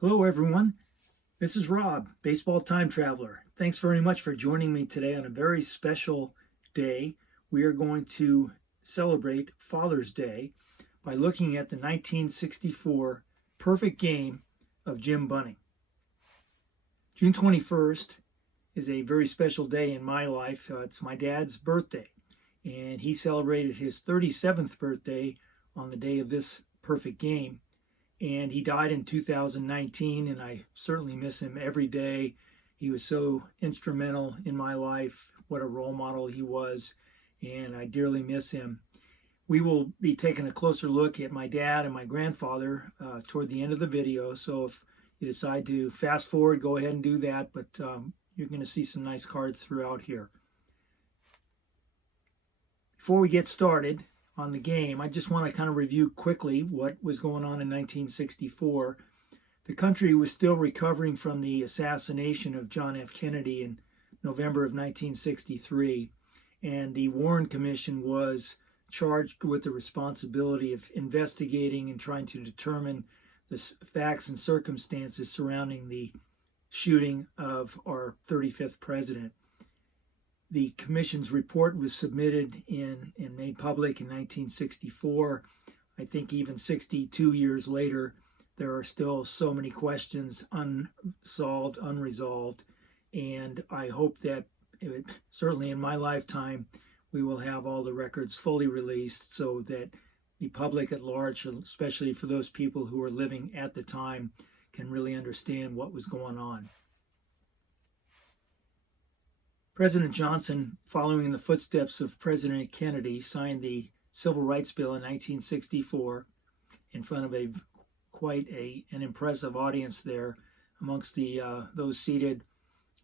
Hello, everyone. This is Rob, Baseball Time Traveler. Thanks very much for joining me today on a very special day. We are going to celebrate Father's Day by looking at the 1964 perfect game of Jim Bunning. June 21st is a very special day in my life. It's my dad's birthday, and he celebrated his 37th birthday on the day of this perfect game. And he died in 2019, and I certainly miss him every day. He was so instrumental in my life. What a role model he was, and I dearly miss him. We will be taking a closer look at my dad and my grandfather toward the end of the video, so if you decide to fast forward, go ahead and do that, but you're going to see some nice cards throughout here. Before we get started on the game, I just want to kind of review quickly what was going on in 1964. The country was still recovering from the assassination of John F. Kennedy in November of 1963, and the Warren Commission was charged with the responsibility of investigating and trying to determine the facts and circumstances surrounding the shooting of our 35th president. The commission's report was submitted and made public in 1964. I think even 62 years later, there are still so many questions unsolved, unresolved, and I hope that certainly in my lifetime, we will have all the records fully released so that the public at large, especially for those people who were living at the time, can really understand what was going on. President Johnson, following in the footsteps of President Kennedy, signed the Civil Rights Bill in 1964 in front of quite an impressive audience there. Amongst those seated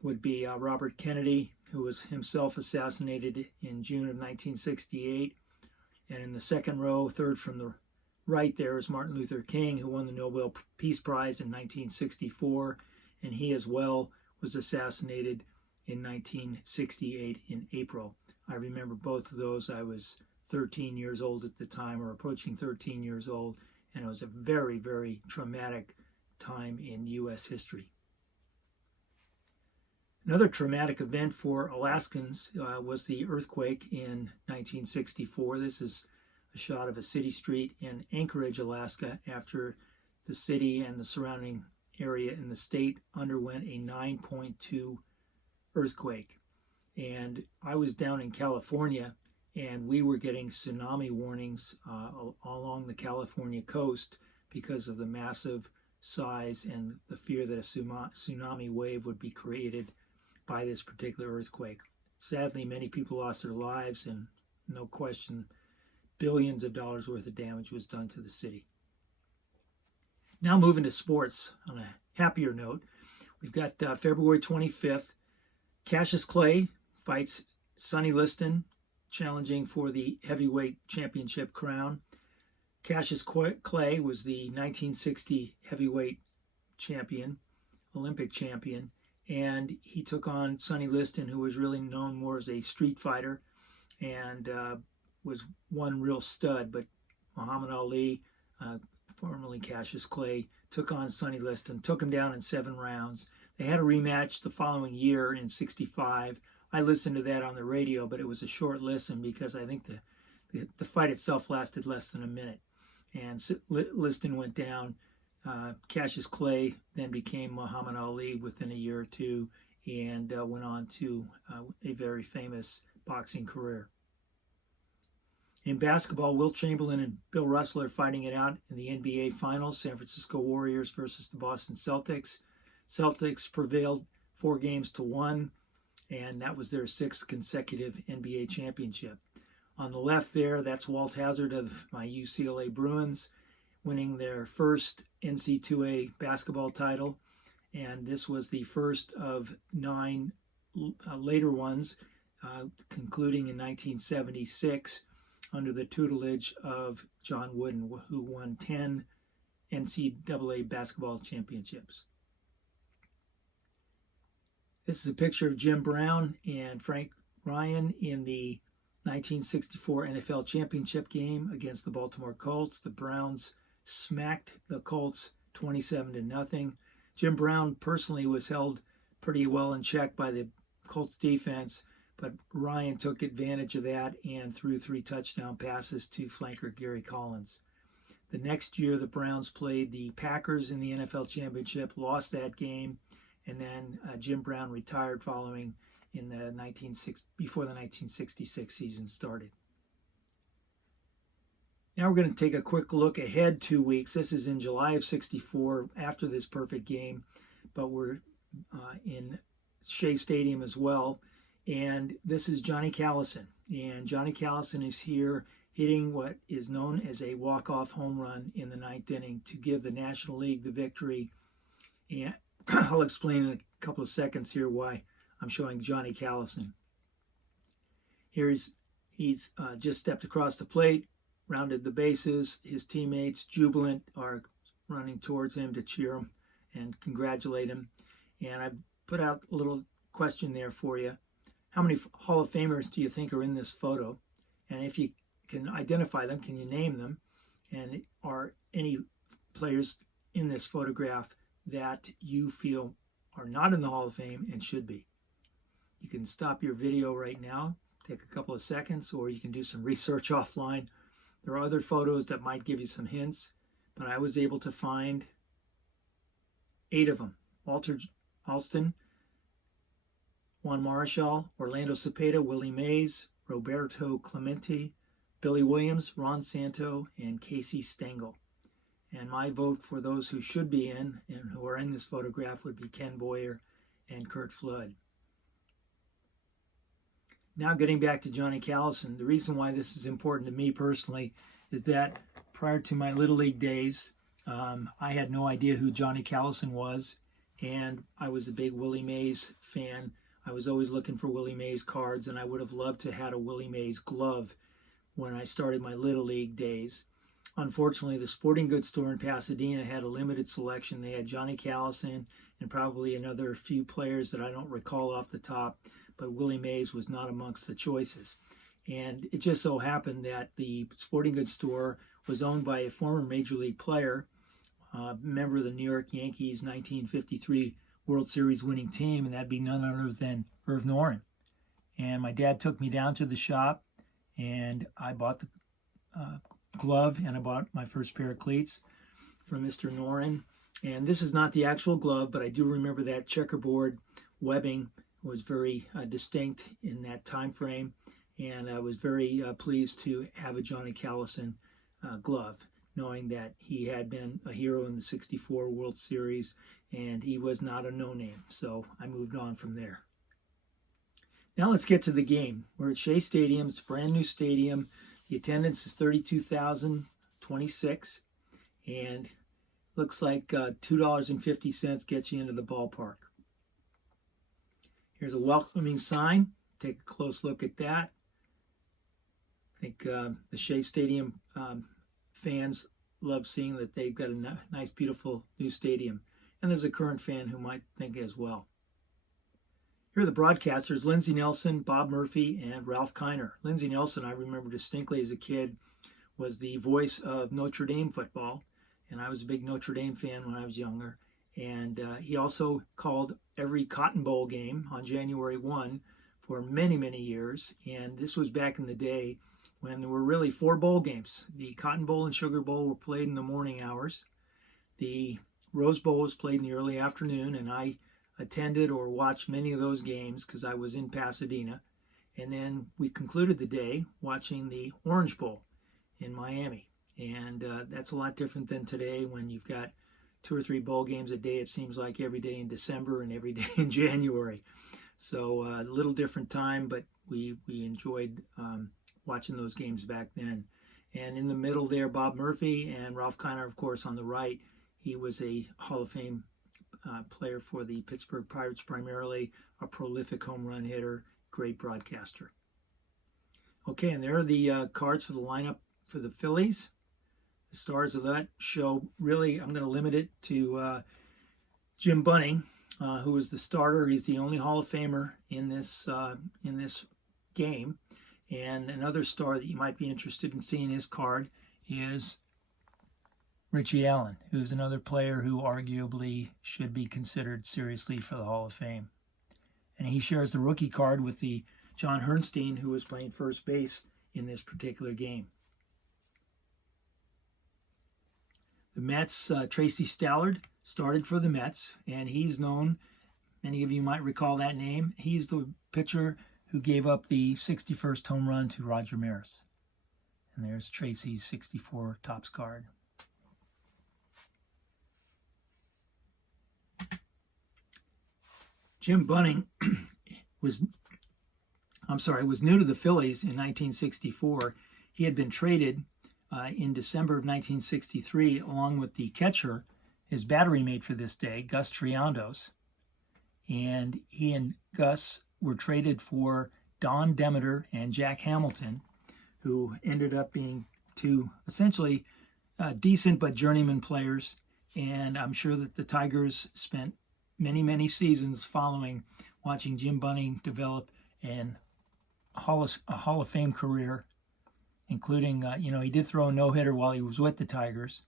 would be Robert Kennedy, who was himself assassinated in June of 1968. And in the second row, third from the right there, is Martin Luther King, who won the Nobel Peace Prize in 1964. And he as well was assassinated in 1968 in April. I remember both of those. I was 13 years old at the time, or approaching 13 years old, and it was a very, very traumatic time in U.S. history. Another traumatic event for Alaskans was the earthquake in 1964. This is a shot of a city street in Anchorage, Alaska, after the city and the surrounding area in the state underwent a 9.2 earthquake. And I was down in California, and we were getting tsunami warnings along the California coast because of the massive size and the fear that a tsunami wave would be created by this particular earthquake. Sadly, many people lost their lives, and no question, billions of dollars worth of damage was done to the city. Now moving to sports on a happier note, we've got February 25th, Cassius Clay fights Sonny Liston, challenging for the heavyweight championship crown. Cassius Clay was the 1960 heavyweight champion, Olympic champion, and he took on Sonny Liston, who was really known more as a street fighter and was one real stud. But Muhammad Ali, formerly Cassius Clay, took on Sonny Liston, took him down in 7 rounds. They had a rematch the following year in '65. I listened to that on the radio, but it was a short listen because I think the fight itself lasted less than a minute. And Liston went down. Cassius Clay then became Muhammad Ali within a year or two and went on to a very famous boxing career. In basketball, Wilt Chamberlain and Bill Russell are fighting it out in the NBA Finals, San Francisco Warriors versus the Boston Celtics. Celtics prevailed 4-1, and that was their 6th consecutive NBA championship. On the left there, that's Walt Hazzard of my UCLA Bruins, winning their first NC2A basketball title, and this was the first of 9 later ones, concluding in 1976 under the tutelage of John Wooden, who won 10 NCAA basketball championships. This is a picture of Jim Brown and Frank Ryan in the 1964 NFL championship game against the Baltimore Colts. The Browns smacked the Colts 27-0. Jim Brown personally was held pretty well in check by the Colts defense, but Ryan took advantage of that and threw 3 touchdown passes to flanker Gary Collins. The next year, the Browns played the Packers in the NFL Championship, lost that game, and then Jim Brown retired following before the 1966 season started. Now we're going to take a quick look ahead 2 weeks. This is in July of '64, after this perfect game, but we're in Shea Stadium as well. And this is Johnny Callison. And Johnny Callison is here hitting what is known as a walk-off home run in the 9th inning to give the National League the victory. And I'll explain in a couple of seconds here why I'm showing Johnny Callison. Here he's just stepped across the plate, rounded the bases. His teammates, jubilant, are running towards him to cheer him and congratulate him. And I've put out a little question there for you. How many Hall of Famers do you think are in this photo? And if you can identify them, can you name them? And are any players in this photograph that you feel are not in the Hall of Fame and should be? You can stop your video right now, take a couple of seconds, or you can do some research offline. There are other photos that might give you some hints, but I was able to find 8 of them. Walter Alston, Juan Marichal, Orlando Cepeda, Willie Mays, Roberto Clemente, Billy Williams, Ron Santo, and Casey Stengel. And my vote for those who should be in and who are in this photograph would be Ken Boyer and Curt Flood. Now getting back to Johnny Callison, the reason why this is important to me personally is that prior to my Little League days, I had no idea who Johnny Callison was, and I was a big Willie Mays fan. I was always looking for Willie Mays cards, and I would have loved to have had a Willie Mays glove when I started my Little League days. Unfortunately, the sporting goods store in Pasadena had a limited selection. They had Johnny Callison and probably another few players that I don't recall off the top, but Willie Mays was not amongst the choices. And it just so happened that the sporting goods store was owned by a former Major League player, member of the New York Yankees 1953 World Series winning team, and that'd be none other than Irv Noren. And my dad took me down to the shop, and I bought the glove, and I bought my first pair of cleats from Mr. Noren. And this is not the actual glove, but I do remember that checkerboard webbing was very distinct in that time frame, and I was very pleased to have a Johnny Callison glove, knowing that he had been a hero in the '64 World Series, and he was not a no-name. So I moved on from there. Now let's get to the game. We're at Shea Stadium. It's a brand new stadium. The attendance is 32,026, and looks like $2.50 gets you into the ballpark. Here's a welcoming sign. Take a close look at that. I think the Shea Stadium fans love seeing that they've got a nice, beautiful new stadium. And there's a current fan who might think as well. Here are the broadcasters: Lindsey Nelson, Bob Murphy, and Ralph Kiner. Lindsey Nelson, I remember distinctly as a kid, was the voice of Notre Dame football, and I was a big Notre Dame fan when I was younger. And he also called every Cotton Bowl game on January 1 for many, many years. And this was back in the day when there were really 4 bowl games. The Cotton Bowl and Sugar Bowl were played in the morning hours. The Rose Bowl was played in the early afternoon, and I attended or watched many of those games because I was in Pasadena. And then we concluded the day watching the Orange Bowl in Miami. And that's a lot different than today when you've got 2 or 3 bowl games a day, it seems like, every day in December and every day in January. So a little different time, but we enjoyed watching those games back then. And in the middle there, Bob Murphy, and Ralph Kiner, of course, on the right. He was a Hall of Fame player for the Pittsburgh Pirates primarily, a prolific home run hitter, great broadcaster. Okay, and there are the cards for the lineup for the Phillies. The stars of that show, really, I'm going to limit it to Jim Bunning, who was the starter. He's the only Hall of Famer in this game. And another star that you might be interested in seeing his card is Richie Allen, who's another player who arguably should be considered seriously for the Hall of Fame. And he shares the rookie card with the John Hernstein, who was playing first base in this particular game. The Mets, Tracy Stallard started for the Mets, and he's known, many of you might recall that name, he's the pitcher who gave up the 61st home run to Roger Maris. And there's Tracy's 64 Topps card. Jim Bunning was new to the Phillies in 1964. He had been traded in December of 1963 along with the catcher, his battery mate for this day, Gus Triandos. And he and Gus were traded for Don Demeter and Jack Hamilton, who ended up being two essentially decent but journeyman players. And I'm sure that the Tigers spent many, many seasons following, watching Jim Bunning develop a Hall of Fame career, including, he did throw a no-hitter while he was with the Tigers,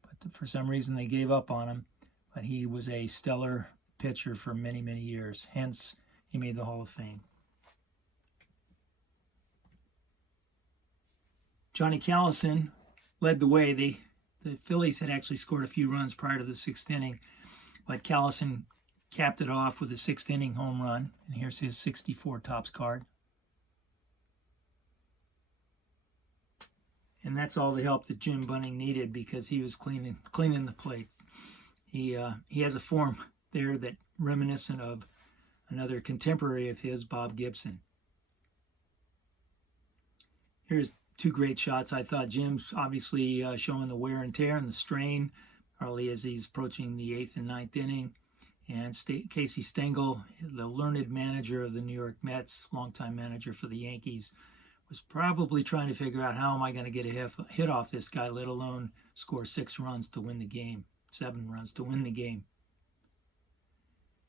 but for some reason they gave up on him. But he was a stellar pitcher for many, many years. Hence, he made the Hall of Fame. Johnny Callison led the way. The Phillies had actually scored a few runs prior to the sixth inning, but Callison capped it off with a sixth inning home run. And here's his 64 Topps card. And that's all the help that Jim Bunning needed, because he was cleaning the plate. He has a form there that reminiscent of another contemporary of his, Bob Gibson. Here's two great shots. I thought Jim's obviously showing the wear and tear and the strain, early as he's approaching the 8th and 9th inning. And Casey Stengel, the learned manager of the New York Mets, longtime manager for the Yankees, was probably trying to figure out, how am I going to get a hit off this guy, let alone score 7 runs to win the game.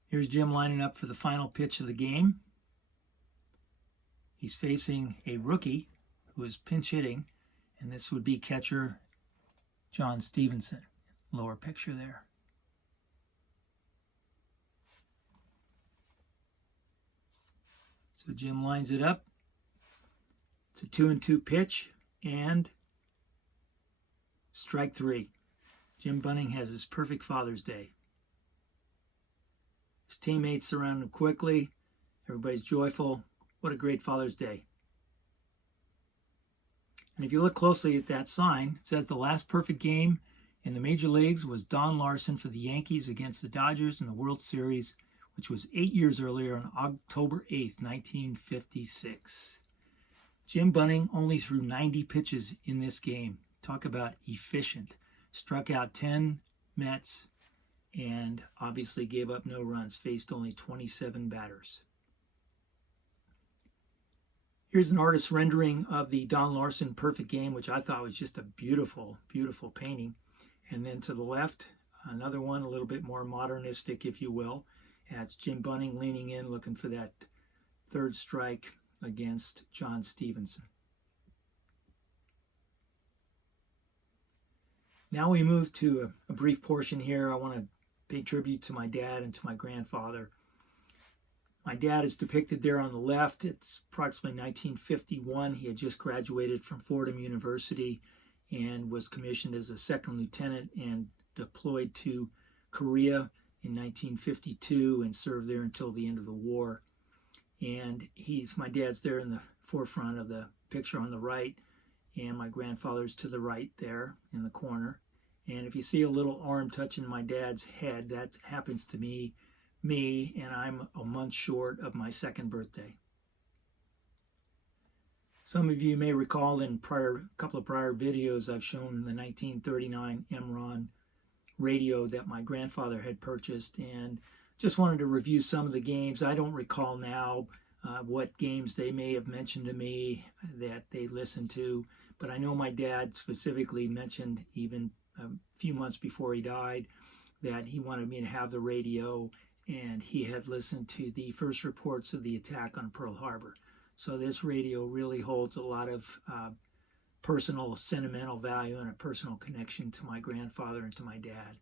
Here's Jim lining up for the final pitch of the game. He's facing a rookie who is pinch hitting, and this would be catcher John Stevenson. Lower picture there. So Jim lines it up. It's a 2-2 pitch, and strike 3. Jim Bunning has his perfect Father's Day. His teammates surround him quickly. Everybody's joyful. What a great Father's Day. And if you look closely at that sign, it says the last perfect game in the major leagues was Don Larson for the Yankees against the Dodgers in the World Series, which was 8 years earlier on October 8th, 1956. Jim Bunning only threw 90 pitches in this game. Talk about efficient. Struck out 10 Mets and obviously gave up no runs. Faced only 27 batters. Here's an artist's rendering of the Don Larson perfect game, which I thought was just a beautiful, beautiful painting. And then to the left, another one, a little bit more modernistic, if you will. That's Jim Bunning leaning in, looking for that third strike against John Stevenson. Now we move to a brief portion here. I want to pay tribute to my dad and to my grandfather. My dad is depicted there on the left. It's approximately 1951. He had just graduated from Fordham University and was commissioned as a second lieutenant and deployed to Korea in 1952 and served there until the end of the war. And my dad's there in the forefront of the picture on the right, and my grandfather's to the right there in the corner. And if you see a little arm touching my dad's head, that happens to me, and I'm a month short of my 2nd birthday. Some of you may recall in a couple of prior videos I've shown the 1939 Emron radio that my grandfather had purchased, and just wanted to review some of the games. I don't recall now what games they may have mentioned to me that they listened to, but I know my dad specifically mentioned, even a few months before he died, that he wanted me to have the radio, and he had listened to the first reports of the attack on Pearl Harbor. So this radio really holds a lot of personal sentimental value and a personal connection to my grandfather and to my dad.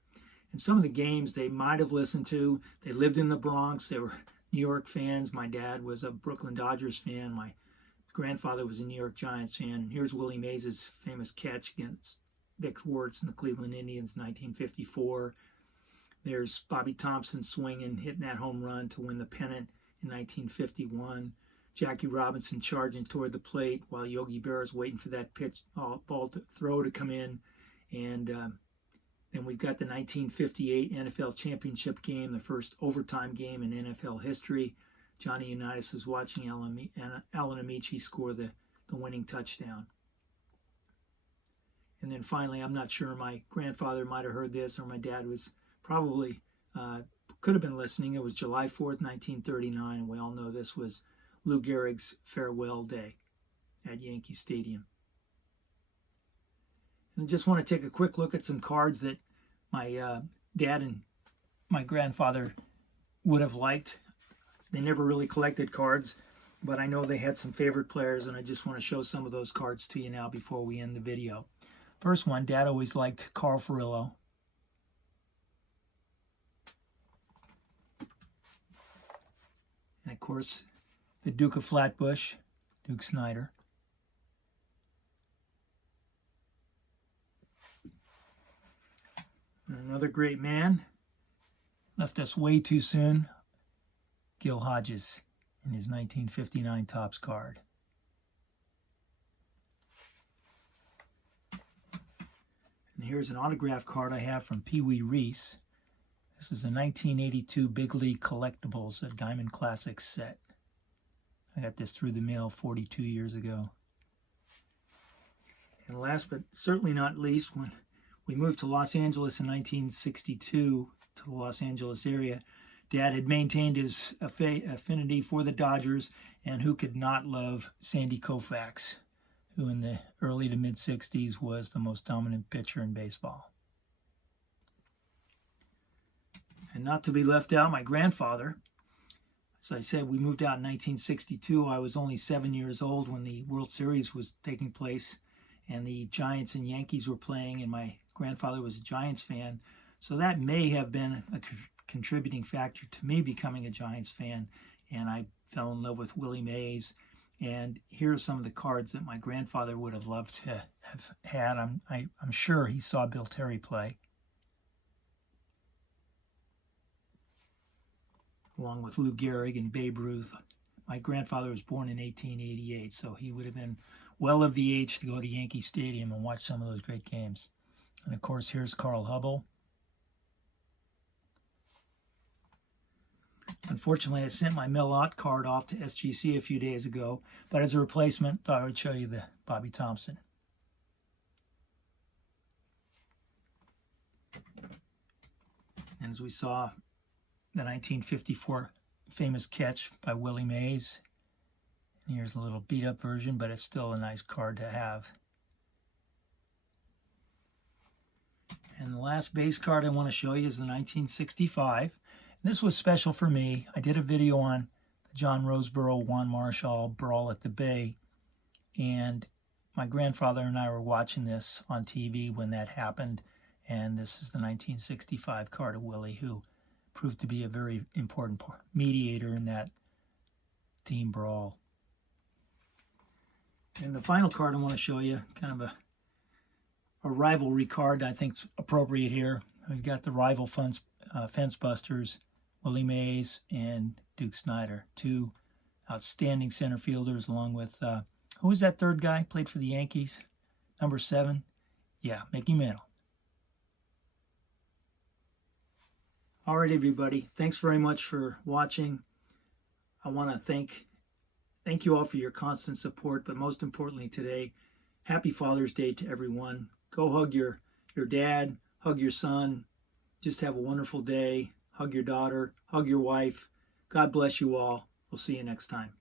And some of the games they might have listened to. They lived in the Bronx. They were New York fans. My dad was a Brooklyn Dodgers fan. My grandfather was a New York Giants fan. And here's Willie Mays' famous catch against Vic Wertz and the Cleveland Indians in 1954. There's Bobby Thompson swinging, hitting that home run to win the pennant in 1951. Jackie Robinson charging toward the plate while Yogi Berra's waiting for that ball to throw to come in. And then we've got the 1958 NFL Championship game, the first overtime game in NFL history. Johnny Unitas was watching Alan Amici score the winning touchdown. And then finally, I'm not sure, my grandfather might have heard this, or my dad was probably, could have been listening. It was July 4th, 1939, and we all know this was Lou Gehrig's farewell day at Yankee Stadium. And I just want to take a quick look at some cards that my dad and my grandfather would have liked. They never really collected cards, but I know they had some favorite players, and I just want to show some of those cards to you now before we end the video. First one, Dad always liked Carl Furillo. And of course, the Duke of Flatbush, Duke Snider. And another great man, left us way too soon, Gil Hodges in his 1959 Topps card. And here's an autograph card I have from Pee Wee Reese. This is a 1982 Big League Collectibles, a Diamond Classics set. I got this through the mail 42 years ago. And last but certainly not least, when we moved to Los Angeles in 1962, to the Los Angeles area, Dad had maintained his affinity for the Dodgers, and who could not love Sandy Koufax, who in the early to mid-60s was the most dominant pitcher in baseball. And not to be left out, my grandfather. As I said, we moved out in 1962. I was only 7 years old when the World Series was taking place, and the Giants and Yankees were playing, and my grandfather was a Giants fan. So that may have been a contributing factor to me becoming a Giants fan, and I fell in love with Willie Mays. And here are some of the cards that my grandfather would have loved to have had. I'm sure he saw Bill Terry play, along with Lou Gehrig and Babe Ruth. My grandfather was born in 1888, so he would have been well of the age to go to Yankee Stadium and watch some of those great games. And of course, here's Carl Hubble. Unfortunately, I sent my Millot card off to SGC a few days ago, but as a replacement, thought I would show you the Bobby Thompson. And as we saw, the 1954 famous catch by Willie Mays. And here's a little beat-up version, but it's still a nice card to have. And the last base card I want to show you is the 1965. This was special for me. I did a video on the John Roseboro, Juan Marshall brawl at the Bay, and my grandfather and I were watching this on TV when that happened, and this is the 1965 card of Willie, who proved to be a very important mediator in that team brawl. And the final card I want to show you, kind of a rivalry card I think is appropriate here. We've got the rival fence busters, Willie Mays and Duke Snider, two outstanding center fielders, along with, who was that third guy? Played for the Yankees, number 7? Yeah, Mickey Mantle. All right, everybody. Thanks very much for watching. I want to thank you all for your constant support, but most importantly today, happy Father's Day to everyone. Go hug your dad, hug your son. Just have a wonderful day. Hug your daughter, hug your wife. God bless you all. We'll see you next time.